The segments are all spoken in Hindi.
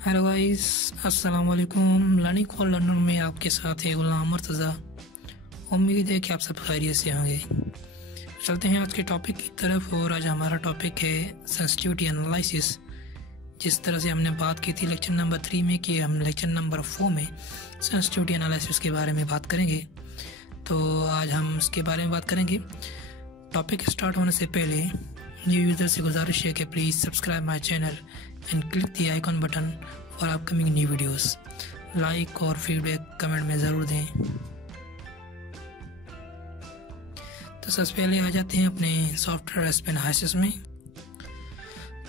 हेलो गाइस, अस्सलाम वालेकुम। लर्निंग फॉर लर्नर में आपके साथ है गुलाम मुर्तज़ा। उम्मीद है कि आप सब खैरियत से होंगे। चलते हैं आज के टॉपिक की तरफ। और आज हमारा टॉपिक है सेंसिटिविटी एनालिसिस। जिस तरह से हमने बात की थी लेक्चर नंबर 3 में कि हम लेक्चर नंबर 4 में सेंसिटिविटी एनालिसिस के बारे में बात करेंगे, तो आज हम उसके बारे में बात करेंगे। टॉपिक स्टार्ट होने से पहले न्यू यूज़र से गुजारिश है कि please subscribe my channel and click the icon button for upcoming new videos. Like और फीडबैक कमेंट में ज़रूर दें। तो सबसे पहले आ जाते हैं अपने सॉफ्टवेयर एनालिसिस में।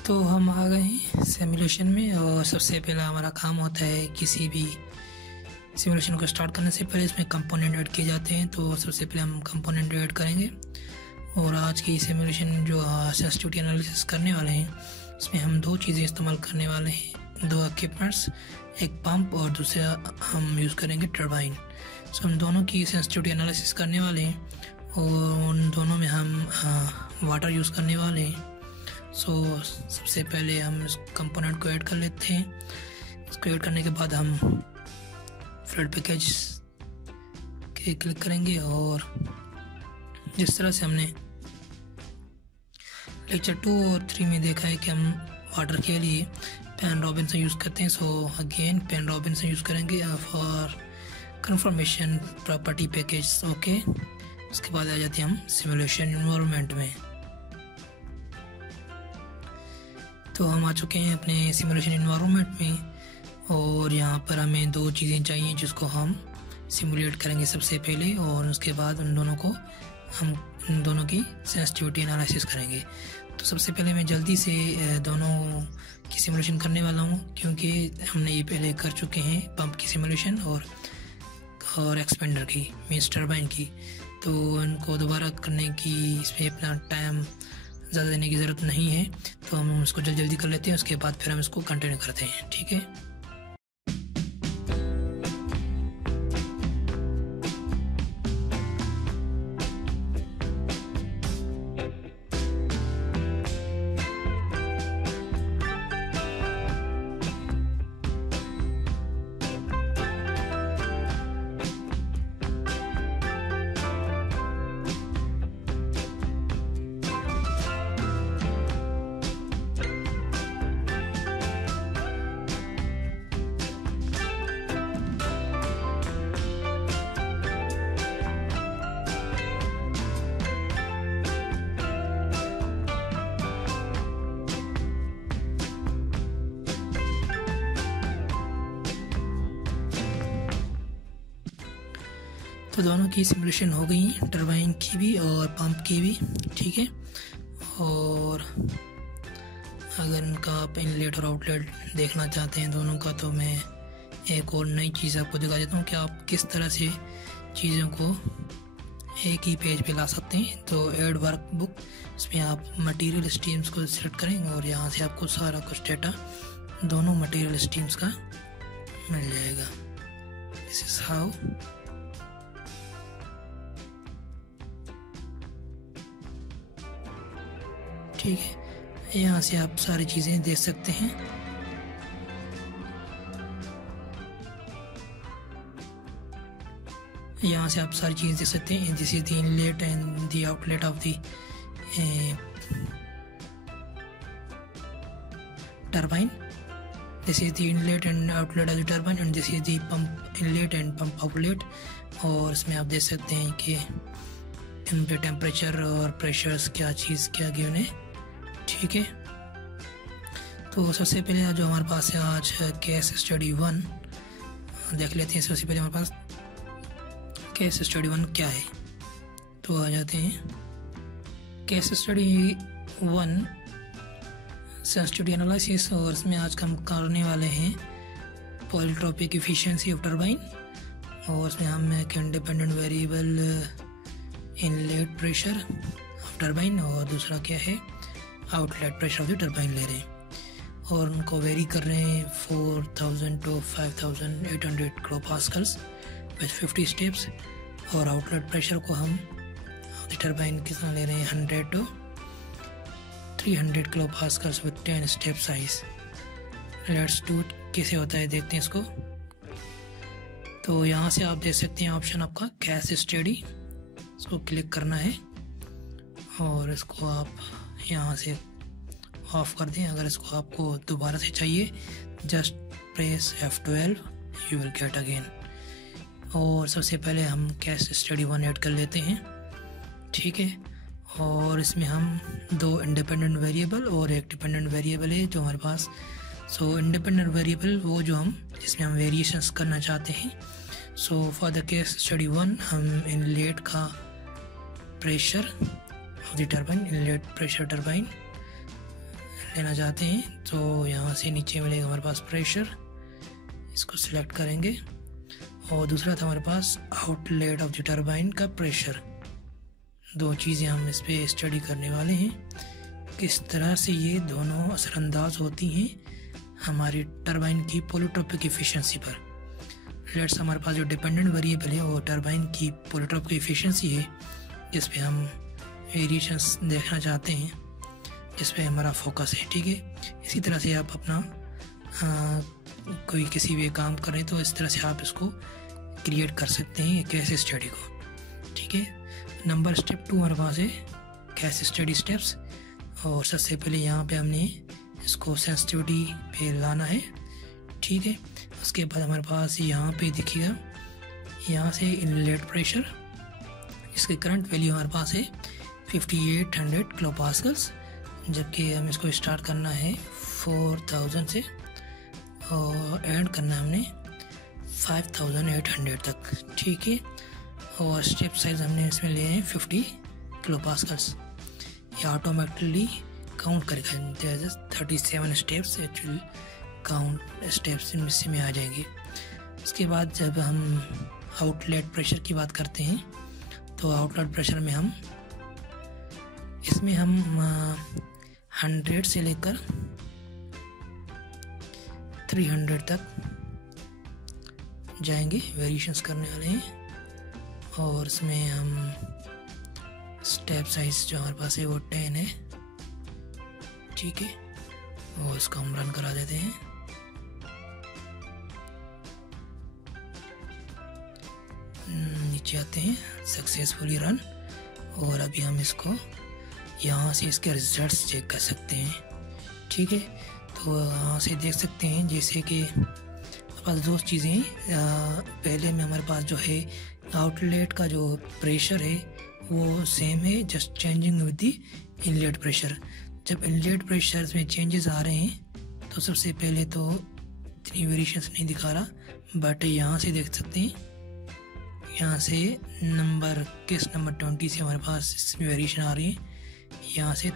तो हम आ गए हैं सिमुलेशन में, और सबसे पहला हमारा काम होता है किसी भी सिमुलेशन को स्टार्ट करने से पहले इसमें कंपोनेंट ऐड किए जाते हैं। तो सबसे पहले हम कंपोनेंट ऐड करेंगे। और आज की सिमुलेशन जो सेंसिटिविटी एनालिसिस करने वाले हैं, इसमें हम दो चीज़ें इस्तेमाल करने वाले हैं, दो इक्विपमेंट्स, एक पंप और दूसरा हम यूज़ करेंगे टरबाइन। सो हम दोनों की सेंसिटिविटी एनालिसिस करने वाले हैं, और उन दोनों में हम वाटर यूज़ करने वाले हैं। सो सबसे पहले हम इस कंपोनेंट को ऐड कर लेते हैं। इसको ऐड करने के बाद हम फ्लड पैकेज के क्लिक करेंगे, और जिस तरह से हमने लेक्चर 2 और 3 में देखा है कि हम वाटर के लिए पेन रॉबिन्सन यूज़ करते हैं। So again Peng Robinson use करेंगे for confirmation property package. Okay, उसके बाद आ जाते हैं हम सिमुलेशन इन्वायरमेंट में। तो हम आ चुके हैं अपने सिमुलेशन इन्वायरमेंट में, और यहाँ पर हमें दो चीज़ें चाहिए जिसको हम सिमुलेट करेंगे सबसे पहले, और उसके बाद उन दोनों की सेंसिटिविटी एनालिसिस करेंगे। तो सबसे पहले मैं जल्दी से दोनों की सिमुलेशन करने वाला हूँ, क्योंकि हमने ये पहले कर चुके हैं पंप की सिमुलेशन और एक्सपेंडर की, मींस टरबाइन की। तो इनको दोबारा करने की इसमें अपना टाइम ज़्यादा देने की ज़रूरत नहीं है, तो हम इसको जल्दी कर लेते हैं। उसके बाद फिर हम इसको कंटिन्यू करते हैं, ठीक है। तो दोनों की सिमुलेशन हो गई, टरबाइन की भी और पंप की भी, ठीक है। और अगर इनका आप इनलेट और आउटलेट देखना चाहते हैं दोनों का, तो मैं एक और नई चीज़ आपको दिखा देता हूँ कि आप किस तरह से चीज़ों को एक ही पेज पे ला सकते हैं। तो ऐड वर्कबुक, इसमें आप मटेरियल स्ट्रीम्स को सिलेक्ट करेंगे, और यहाँ से आपको सारा कुछ डेटा दोनों मटेरियल स्ट्रीम्स का मिल जाएगा। This is how. ठीक है, यहाँ से आप सारी चीज़ें देख सकते हैं। यहाँ से आप सारी चीज़ें देख सकते हैं। This is the inlet and the outlet of the turbine. This is the inlet and outlet of the turbine, and this is the pump inlet and pump outlet. और इसमें आप देख सकते हैं कि इन पे टेम्परेचर और प्रेशर्स क्या गिवन है, ठीक है। तो सबसे पहले जो हमारे पास है आज केस स्टडी 1 देख लेते हैं। सबसे पहले हमारे पास केस स्टडी 1 क्या है, तो आ जाते हैं केस स्टडी 1 सेंसिटिविटी एनालिसिस। और इसमें आज हम करने वाले हैं पॉलीट्रोपिक एफिशिएंसी ऑफ टरबाइन, और इसमें हम एक independent variable inlet pressure of turbine, और दूसरा क्या है outlet pressure of the turbine ले रहे हैं, और उनको वेरी कर रहे हैं 4000 to 5800 kilo pascals with 50 steps. और आउटलेट प्रेशर को हम टरबाइन कितना ले रहे हैं 100 to 300 kilopascals with 10 step size. Let's do it. कैसे होता है देखते हैं इसको। तो यहाँ से आप देख सकते हैं ऑप्शन आपका गैस स्टडी, इसको क्लिक करना है और इसको आप यहाँ से ऑफ कर दें। अगर इसको आपको दोबारा से चाहिए just press F12, you will get again. और सबसे पहले हम गैस स्टडी 1 ऐड कर लेते हैं, ठीक है। और इसमें हम 2 इंडिपेंडेंट वेरिएबल और एक डिपेंडेंट वेरिएबल है जो हमारे पास। सो इंडिपेंडेंट वेरिएबल वो जो हम जिसमें हम वेरिएशंस करना चाहते हैं। So for the case study 1 हम इनलेट का pressure of the turbine, inlet pressure turbine लेना चाहते हैं। तो यहाँ से नीचे मिलेगा हमारे पास प्रेशर, इसको सिलेक्ट करेंगे। और दूसरा था हमारे पास आउटलेट ऑफ द टरबाइन का प्रेशर। 2 चीज़ें हम इस पर स्टडी करने वाले हैं, किस तरह से ये दोनों असरअंदाज होती हैं हमारी टरबाइन की पोलिट्रोपिक एफिशिएंसी पर। लेट्स हमारे पास जो डिपेंडेंट वेरिएबल है वो टरबाइन की पोलिट्रोपिक एफिशिएंसी है, जिस पे हम वेरिएशंस देखना चाहते हैं, जिस पे हमारा फोकस है, ठीक है। इसी तरह से आप अपना कोई किसी भी काम करें तो इस तरह से आप इसको क्रिएट कर सकते हैं कैसे स्टडी को, ठीक है। नंबर स्टेप 2 हमारे पास है कैसे स्टडी स्टेप्स। और सबसे पहले यहाँ पे हमने इसको सेंसिटिविटी पे लाना है, ठीक है। उसके बाद हमारे पास यहाँ पे देखिएगा, यहाँ से इनलेट प्रेशर, इसकी करंट वैल्यू हमारे पास है 5800 किलो पास्कल्स, जबकि हम इसको स्टार्ट करना है 4000 से और एंड करना है हमने 5800 तक, ठीक है। और स्टेप साइज हमने इसमें लिए हैं 50 किलो पास्कल्स। ये ऑटोमेटिकली काउंट करेगा, 37 स्टेप्स एक्चुअली काउंट स्टेप्स इनमें आ जाएंगे। उसके बाद जब हम आउटलेट प्रेशर की बात करते हैं तो आउटलेट प्रेशर में हम इसमें हम 100 से लेकर 300 तक जाएंगे, वेरिएशंस करने वाले हैं। और इसमें हम स्टेप साइज जो हमारे पास है वो 10 है, ठीक है। और इसको हम रन करा देते हैं। नीचे आते हैं, सक्सेसफुली रन। और अभी हम इसको यहाँ से इसके रिजल्ट्स चेक कर सकते हैं, ठीक है। तो यहाँ से देख सकते हैं जैसे कि हमारे पास 2 चीज़ें, पहले में हमारे पास जो है आउटलेट का जो प्रेशर है वो सेम है, just changing with the inlet pressure. जब इनलेट प्रेशर में चेंजेस आ रहे हैं तो सबसे पहले तो इतनी वेरिएशंस नहीं दिखा रहा, बट यहाँ से देख सकते हैं, यहाँ से नंबर 20 से हमारे पास इसमें वेरिएशन आ रही है। यहाँ से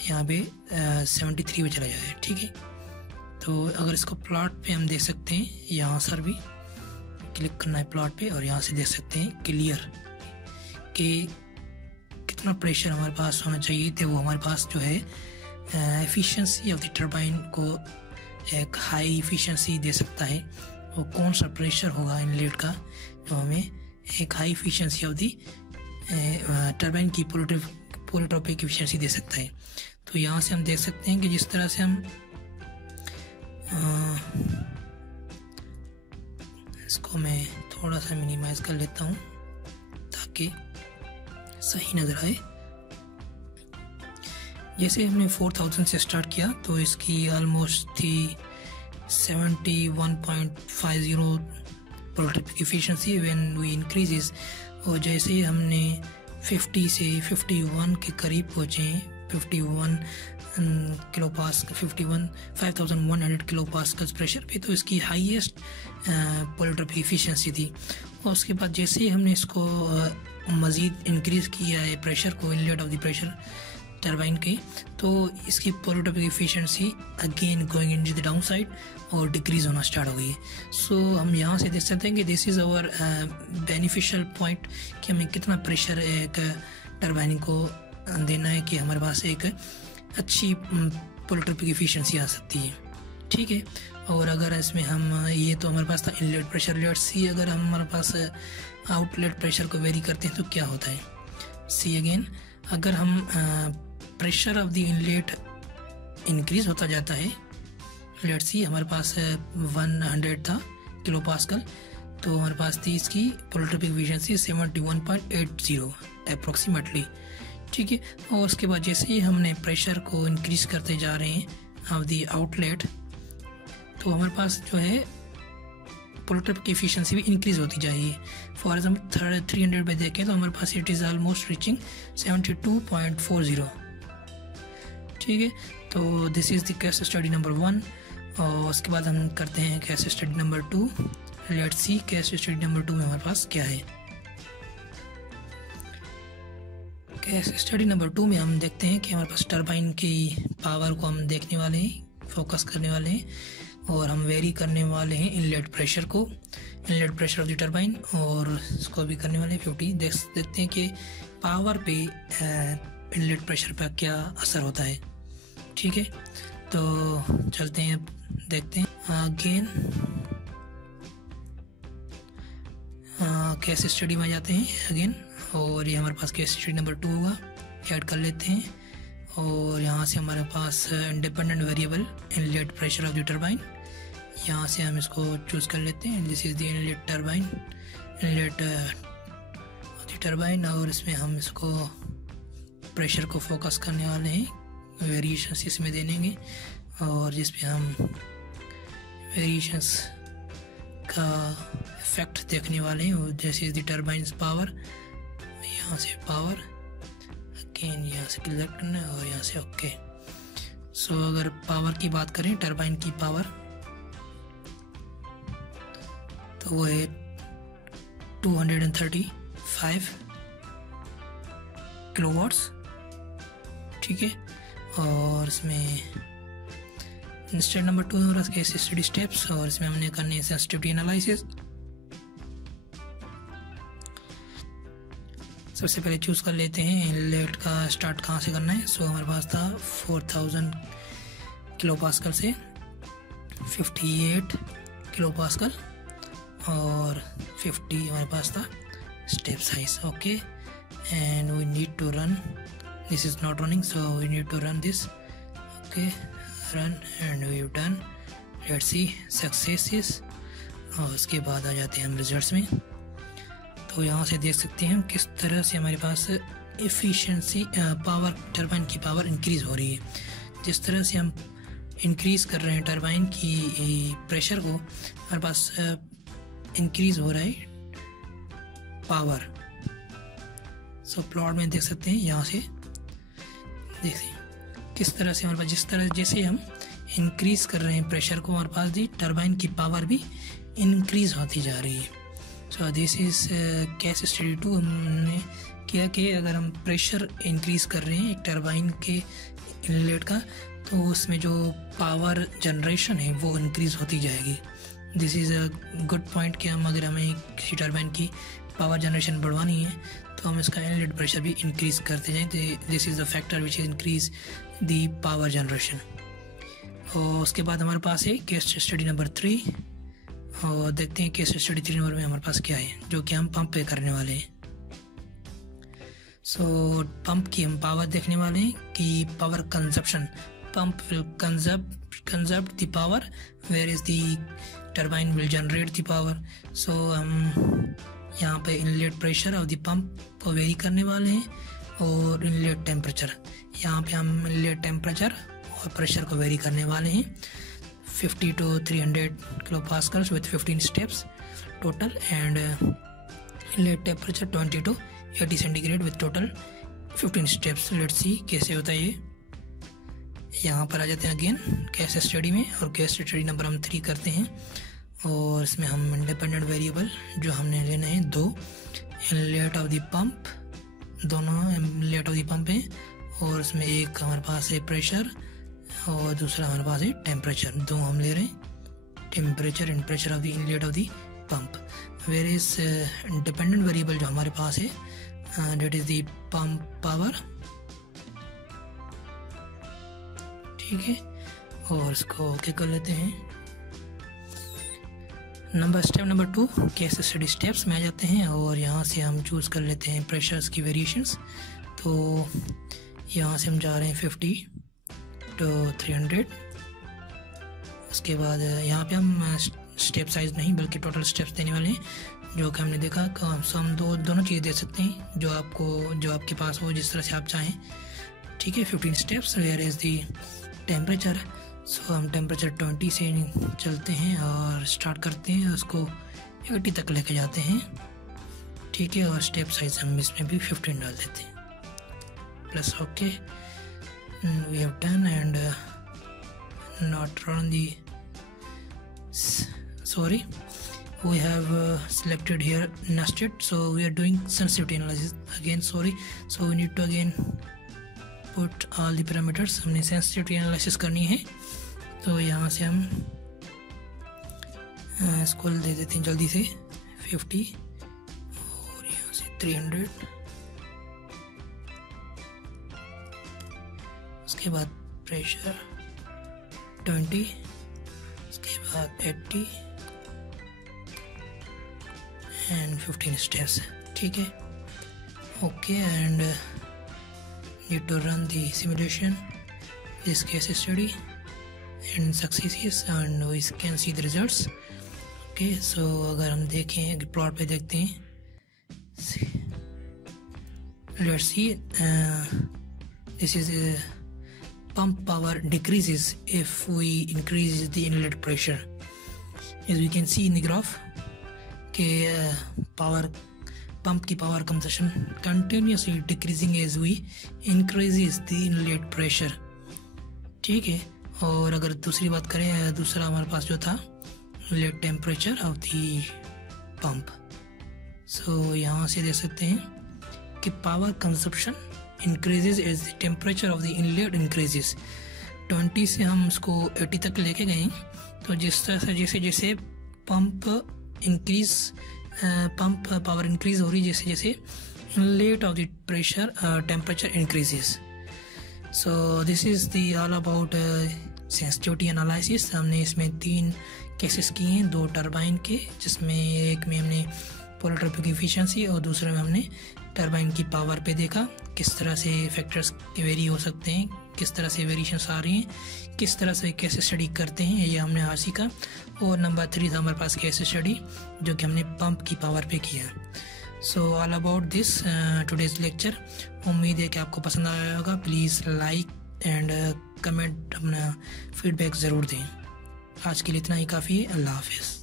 यहाँ पे 73 पे चला जाए, ठीक है। तो अगर इसको प्लॉट पे हम देख सकते हैं, यहाँ सर भी क्लिक करना है प्लॉट पे और यहाँ से देख सकते हैं क्लियर कि कितना प्रेशर हमारे पास होना चाहिए थे। वो हमारे पास जो है एफिशिएंसी ऑफ द टरबाइन को एक हाई एफिशिएंसी दे सकता है। वो कौन सा प्रेशर होगा इनलेट का जो हमें एक high efficiency of the turbine की पोलिट्रोपिक एफिशिएंसी दे सकता है। तो यहाँ से हम देख सकते हैं कि जिस तरह से हम इसको मैं थोड़ा सा मिनिमाइज कर लेता हूँ ताकि सही नज़र आए। जैसे हमने 4000 से स्टार्ट किया तो इसकी ऑलमोस्ट थी 71.50 polytropic efficiency when we increases. और जैसे ही हमने 50 से 51 के करीब पहुँचे, 51 किलो पास 5100 किलो पास्कल्स प्रेशर पे, तो इसकी हाईएस्ट पोलिट्रोपिक एफिशिएंसी थी। और उसके बाद जैसे ही हमने इसको मज़ीद इंक्रीज़ किया है प्रेशर को, inlet of the pressure turbine के, तो इसकी polytropic efficiency again going in the down side और डिक्रीज़ होना स्टार्ट हो गई है। सो हम यहाँ से देख सकते हैं कि this is our beneficial point कि हमें कितना प्रेशर एक टरबाइन को देना है कि हमारे पास एक अच्छी पोलिट्रोपिक एफिशिएंसी आ सकती है, ठीक है। और अगर इसमें हम ये तो हमारे पास था इनलेट प्रेशर, लेट्स सी अगर हम हमारे पास आउटलेट प्रेशर को वेरी करते हैं तो क्या होता है। सी अगेन, अगर हम pressure of the inlet increase होता जाता है लेट्स सी, हमारे पास 100 था किलो पास्कल, तो हमारे पास थी इसकी पोलोट्रोपिक एफिशिएंसी 71.80 अप्रोक्सीमेटली। ठीक है, और उसके बाद जैसे ही हमने प्रेशर को इंक्रीज करते जा रहे हैं ऑफ द आउटलेट, तो हमारे पास जो है पोलोट्रोपिक एफिशिएंसी भी इंक्रीज होती जाएगी। फॉर एग्जाम्पल 300 पे देखें तो हमारे पास इट इज़ ऑलमोस्ट रीचिंग 72.40। ठीक है, तो this is the case study number 1। और उसके बाद हम करते हैं case study number 2। Let's see case study number 2 में हमारे पास क्या है। केस स्टडी नंबर 2 में हम देखते हैं कि हमारे पास टरबाइन की पावर को हम देखने वाले हैं, फोकस करने वाले हैं, और हम वेरी करने वाले हैं इनलेट प्रेशर को, inlet pressure of the turbine, और इसको भी करने वाले हैं 50। देखते हैं कि पावर पे इनलेट प्रेशर पर क्या असर होता है। ठीक है, तो चलते हैं, देखते हैं अगेन केस स्टडी में जाते हैं अगेन, और ये हमारे पास केस स्टडी नंबर 2 होगा, ऐड कर लेते हैं। और यहाँ से हमारे पास independent variable inlet pressure of the turbine, यहाँ से हम इसको चूज़ कर लेते हैं। This is the inlet turbine, inlet of the turbine, और इसमें हम इसको प्रेशर को फोकस करने वाले हैं, वेरिएशंस इसमें देंगे, और जिस पे हम वेरिएशंस का इफेक्ट देखने वाले हैं। जैसे इज द टरबाइन्स पावर, यहाँ से पावर अगेन यहाँ से क्लिक करना है, और यहाँ से ओके। सो अगर पावर की बात करें, टरबाइन की पावर, तो वो है 235 किलोवाट्स। ठीक है, और इसमें स्टेप नंबर 2 है केस स्टडी स्टेप्स, और इसमें हमने करने हैं सेंसिटिविटी एनालिसिस। सबसे पहले चूज़ कर लेते हैं इनलेट का स्टार्ट कहाँ से करना है। सो हमारे पास था 4000 किलो पास्कल से 58 किलो पास्कल, और 50 हमारे पास था step size. Okay, and we need to run, this is not running, so we need to run this. Okay, run, and we've done. Let's see successes, और उसके बाद आ जाते हैं हम रिजल्ट्स में। तो यहाँ से देख सकते हैं हम किस तरह से हमारे पास एफिशिएंसी पावर, टरबाइन की पावर इंक्रीज़ हो रही है। जिस तरह से हम इंक्रीज़ कर रहे हैं टरबाइन की प्रेशर को, हमारे पास इंक्रीज़ हो रहा है पावर। सो प्लॉट में देख सकते हैं, यहाँ से देखिए किस तरह से हमारे पास, जिस तरह जैसे हम इंक्रीज़ कर रहे हैं प्रेशर को, हमारे पास दी टरबाइन की पावर भी इंक्रीज़ होती जा रही है। So this is case study 2। हमने किया कि अगर हम प्रेशर इंक्रीज़ कर रहे हैं एक टरबाइन के इनलेट का, तो उसमें जो पावर जनरेशन है वो इंक्रीज़ होती जाएगी। This is a good point कि हम अगर हमें किसी टरबाइन की पावर जनरेशन बढ़वानी है तो हम इसका इनलेट प्रेशर भी इंक्रीज़ करते जाएं। This is the factor which increase the power generation. और उसके बाद हमारे पास है केस स्टडी नंबर 3, और देखते हैं केस स्टडी 3 नंबर में हमारे पास क्या है, जो कि हम पंप पे करने वाले हैं। सो पंप की हम पावर देखने वाले हैं कि power consumption, pump will conserve the power, where is the turbine will generate the power. So हम यहाँ पे inlet pressure of the pump को वेरी करने वाले हैं, और इनलेट टेम्परेचर, यहाँ पे हम इनलेट टेम्परेचर और प्रेशर को वेरी करने वाले हैं 50 to 300 kilo pascals with 15 steps total, and inlet temperature 20 to 80 centigrade with total 15 steps. Let's सी कैसे होता है ये। यहाँ पर आ जाते हैं अगेन केस स्टडी में, और केस स्टडी नंबर हम 3 करते हैं, और इसमें हम इंडिपेंडेंट वेरिएबल जो हमने लेना है 2, इनलेट ऑफ द पंप, दोनों इनलेट ऑफ द पंप हैं, और इसमें एक हमारे पास है प्रेशर और दूसरा हमारे पास है टेम्परेचर। दो हम ले रहे हैं, temperature and pressure of the inlet of the pump. Where is dependent variable जो हमारे पास है that is the pump power. ठीक है, और इसको ओके कर लेते हैं। Step number 2 case study steps में आ जाते हैं, और यहाँ से हम चूज़ कर लेते हैं प्रेशर्स की वेरिएशंस। तो यहाँ से हम जा रहे हैं 50 to 300, उसके बाद यहाँ पे हम स्टेप साइज नहीं बल्कि टोटल स्टेप्स देने वाले हैं, जो कि हमने देखा। सो हम दोनों चीज़ दे सकते हैं जो आपके पास हो, जिस तरह से आप चाहें। ठीक है, 15 steps. Where is the temperature. So हम टेम्परेचर 20 से चलते हैं और स्टार्ट करते हैं, उसको 80 तक लेके जाते हैं। ठीक है, और स्टेप साइज हम इसमें भी 15 डाल देते हैं। Plus okay, we have done and not run the sorry, we have selected here nested, so we are doing sensitivity analysis again. Sorry, so we need to again put all the parameters. हमने sensitivity analysis करनी है, तो यहाँ से हम इसको दे देते हैं जल्दी से 50 और यहाँ से 300। उसके बाद प्रेशर 20, उसके बाद 80 एंड 15 स्टेप्स। ठीक है, okay, and need to run the simulation this case study and successes and we can see the results. Okay, so अगर हम देखें प्लॉट पे देखते हैं, let's see this is pump power decreases if we increase the inlet pressure. As we can see in the graph कि pump की power consumption continuously decreasing as we increases the inlet pressure. ठीक है, और अगर दूसरी बात करें, दूसरा हमारे पास जो था inlet temperature of the pump. So यहाँ से देख सकते हैं कि power consumption increases as the temperature of the inlet increases. 20 से हम उसको 80 तक लेके गए, तो जिस तरह से जैसे जैसे पंप पावर इंक्रीज हो रही, जैसे जैसे inlet of the pressure temperature increases. So this is the all about sensitivity analysis. हमने इसमें 3 केसेस किए हैं, 2 टरबाइन के, जिसमें एक में हमने पोलोट्रॉपिक एफिशिएंसी और दूसरे में हमने टरबाइन की पावर पे देखा, किस तरह से फैक्टर्स वेरी हो सकते हैं, किस तरह से वेरिएशंस आ रही हैं, किस तरह से कैसे स्टडी करते हैं, ये हमने आज सीखा। और नंबर 3 था हमारे पास केस स्टडी, जो कि हमने पंप की पावर पे किया। So all about this today's lecture. उम्मीद है कि आपको पसंद आया होगा। प्लीज़ लाइक एंड कमेंट, अपना फीडबैक ज़रूर दें। आज के लिए इतना ही काफ़ी है। अल्लाह हाफिज़।